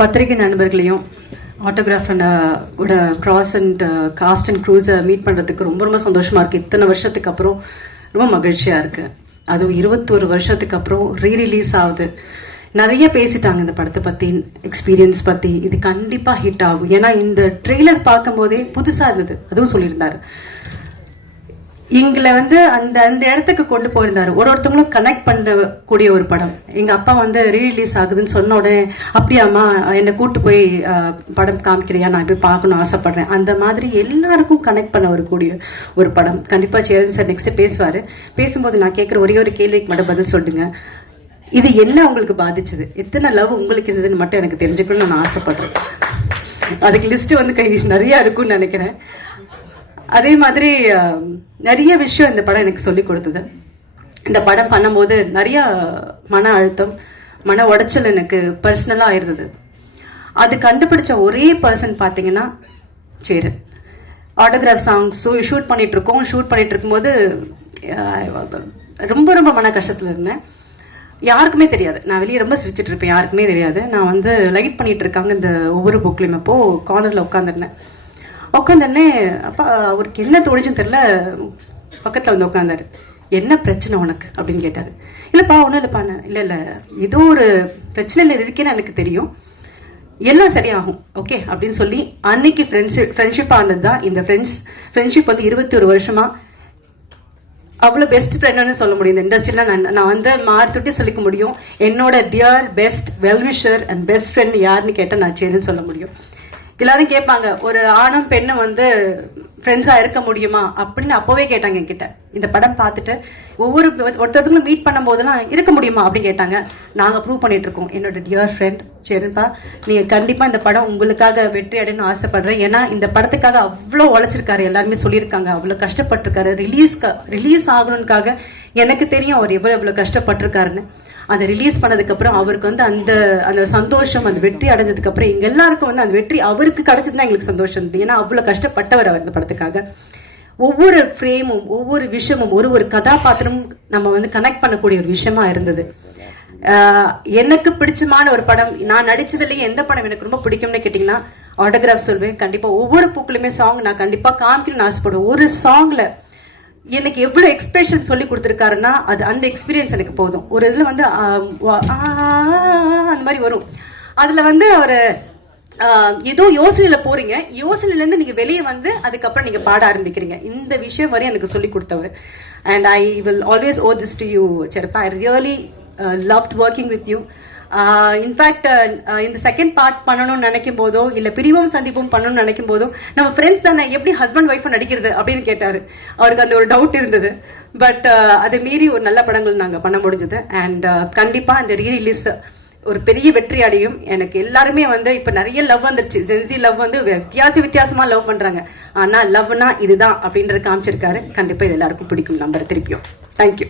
பத்திரிகை நண்பர்களையும் ஆட்டோகிராஃப் ஓட கிராஸ் அண்ட் காஸ்ட் அண்ட் க்ரூஸை மீட் பண்ணுறதுக்கு ரொம்ப ரொம்ப சந்தோஷமாக இருக்குது. இத்தனை வருஷத்துக்கு அப்புறம் ரொம்ப மகிழ்ச்சியாக இருக்குது. அதுவும் 21 வருஷத்துக்கு அப்புறம் ரீரிலீஸ் ஆகுது. நிறைய பேசிட்டாங்க இந்த படத்தை பற்றி, எக்ஸ்பீரியன்ஸ் பற்றி. இது கண்டிப்பாக ஹிட் ஆகும். ஏன்னா இந்த ட்ரெய்லர் பார்க்கும் போதே புதுசாக இருந்தது. அதுவும் சொல்லியிருந்தாரு. எங்களை அந்த அந்த இடத்துக்கு கொண்டு போயிருந்தாரு. ஒருத்தவங்களும் கனெக்ட் பண்ணக்கூடிய ஒரு படம். எங்க அப்பா ரீரிலீஸ் ஆகுதுன்னு சொன்ன உடனே, அப்படியாம்மா என்னை கூட்டு போய் படம் காமிக்கிறியா, நான் போய் பார்க்கணும் ஆசைப்படுறேன். அந்த மாதிரி எல்லாருக்கும் கனெக்ட் பண்ண வரக்கூடிய ஒரு படம். கண்டிப்பா சேரன் சார் நெக்ஸ்ட் பேசுவாரு. பேசும்போது நான் கேட்கிற ஒரே ஒரு கேள்விக்கு மட்டும் பதில் சொல்லுங்க. இது என்ன உங்களுக்கு பாதிச்சது, எத்தனை லவ் உங்களுக்கு இருந்ததுன்னு மட்டும் எனக்கு தெரிஞ்சுக்கணும்னு நான் ஆசைப்படுறேன். அதுக்கு லிஸ்ட் நிறைய இருக்கும்னு நினைக்கிறேன். அதே மாதிரி நிறைய விஷயம் இந்த படம் எனக்கு சொல்லி கொடுத்தது. இந்த படம் பண்ணும்போது நிறைய மன அழுத்தம், மன உடைச்சல் எனக்கு பர்சனலா இருந்தது. அது கண்டுபிடிச்ச ஒரே பர்சன் பார்த்தீங்கன்னா சேரன். ஆட்டோகிராஃப் சாங்ஸ் ஷூட் பண்ணிட்டு இருக்கோம். ஷூட் பண்ணிட்டு இருக்கும்போது ரொம்ப ரொம்ப மன கஷ்டத்துல இருந்தேன். யாருக்குமே தெரியாது, நான் வெளியே ரொம்ப சிரிச்சிட்டு இருப்பேன், யாருக்குமே தெரியாது. நான் லைட் பண்ணிட்டு இருக்காங்க இந்த ஒவ்வொரு புக்லையும். அப்போ கார்னர்ல உட்காந்துருந்தேன். உட்காந்தோடனே அப்பா அவருக்கு என்ன தோணுச்சுன்னு தெரியல, பக்கத்தில் உட்காந்தாரு. என்ன பிரச்சனை உனக்கு அப்படின்னு கேட்டாரு. இல்லைப்பா ஒன்றும் இல்லைப்பா, இல்லை ஏதோ ஒரு பிரச்சனையில் இருக்கேன்னு எனக்கு தெரியும், எல்லாம் சரியாகும் ஓகே அப்படின்னு சொல்லி அன்னைக்கு ஃப்ரெண்ட்ஷிப் ஆனது தான் இந்த ஃப்ரெண்ட்ஷிப் 21 வருஷமா அவ்வளோ பெஸ்ட் ஃப்ரெண்டுன்னு சொல்ல முடியும். இந்த இண்டஸ்ட்ரியில் நான் மார்த்துட்டி சொல்லிக்க முடியும். என்னோட dear best well-wisher and best friend யாருன்னு கேட்டால் நான் சேருன்னு சொல்ல முடியும். எல்லாரும் கேட்பாங்க, ஒரு ஆணும் பெண்ணும் ஃப்ரெண்ட்ஸா இருக்க முடியுமா அப்படின்னு அப்பவே கேட்டாங்க என்கிட்ட. இந்த படம் பார்த்துட்டு ஒருத்தருக்கும் மீட் பண்ணும் போதெல்லாம் இருக்க முடியுமா அப்படின்னு கேட்டாங்க. நாங்க ப்ரூவ் பண்ணிட்டு இருக்கோம். என்னோட டியர் ஃப்ரெண்ட் சரிப்பா, நீங்க கண்டிப்பா இந்த படம் உங்களுக்காக வெற்றி அடையணும்னு ஆசைப்படுறேன். ஏன்னா இந்த படத்துக்காக அவ்வளோ உழைச்சிருக்காரு, எல்லாருமே சொல்லியிருக்காங்க, அவ்வளோ கஷ்டப்பட்டிருக்காரு. ரிலீஸ் ஆகணும்னுக்காக எனக்கு தெரியும் அவர் எவ்வளவு கஷ்டப்பட்டிருக்காருன்னு. அதை ரிலீஸ் பண்ணதுக்கு அப்புறம் அவருக்கு அந்த சந்தோஷம், அந்த வெற்றி அடைஞ்சதுக்கு அப்புறம் எங்க எல்லாருக்கும் அந்த வெற்றி அவருக்கு கிடைச்சதுதான் எங்களுக்கு சந்தோஷம் இருந்தது. ஏன்னா அவ்வளவு கஷ்டப்பட்டவர் அவர் இந்த படத்துக்காக. ஒவ்வொரு ஃப்ரேமும், ஒவ்வொரு விஷயமும், ஒரு கதாபாத்திரமும் நம்ம கனெக்ட் பண்ணக்கூடிய ஒரு விஷயமா இருந்தது. எனக்கு பிடிச்சமான ஒரு படம், நான் நடிச்சதுலயே எந்த படம் எனக்கு ரொம்ப பிடிக்கும்னு கேட்டீங்கன்னா ஆட்டோகிராஃப் சொல்வேன். கண்டிப்பா ஒவ்வொரு பூக்களுமே சாங் நான் கண்டிப்பா காமிக்கணும்னு ஆசைப்படுவேன். ஒரு சாங்ல எனக்கு எவ்வளவு எக்ஸ்பிரஷன் சொல்லி கொடுத்துருக்காருன்னா அது அந்த எக்ஸ்பீரியன்ஸ் எனக்கு போதும். ஒரு இதுல அந்த மாதிரி வரும். அதுல அவர் ஏதோ யோசனையில போறீங்க, யோசனையில இருந்து நீங்க வெளியே அதுக்கப்புறம் நீங்க பாட ஆரம்பிக்கிறீங்க. இந்த விஷயம் வரை எனக்கு சொல்லி கொடுத்தவர். And I will always owe this to you செரப்பா. I really loved working with you. In fact இந்த செகண்ட் பார்ட் பண்ணணும்னு நினைக்கும் போதோ இல்ல பிரிவும் சந்திப்பும் பண்ணணும்னு நினைக்கும் போதோ, நம்ம ஃப்ரெண்ட்ஸ் தானே, எப்படி ஹஸ்பண்ட் ஒய்ஃப் நடிக்கிறது அப்படின்னு கேட்டாரு. அவருக்கு அந்த ஒரு டவுட் இருந்தது. பட் அதை மீறி ஒரு நல்ல படங்கள் நாங்க பண்ண முடிஞ்சது. அண்ட் கண்டிப்பா இந்த ரீரிலீஸ் ஒரு பெரிய வெற்றி அடையும். எனக்கு எல்லாருமே இப்ப நிறைய லவ் வந்துருச்சு. ஜென்சி லவ் வித்தியாசமா லவ் பண்றாங்க. ஆனா லவ்னா இதுதான் அப்படின்றது காமிச்சிருக்காரு. கண்டிப்பா இது எல்லாருக்கும் பிடிக்கும் நம்பர் திருப்பியும். தேங்க்யூ.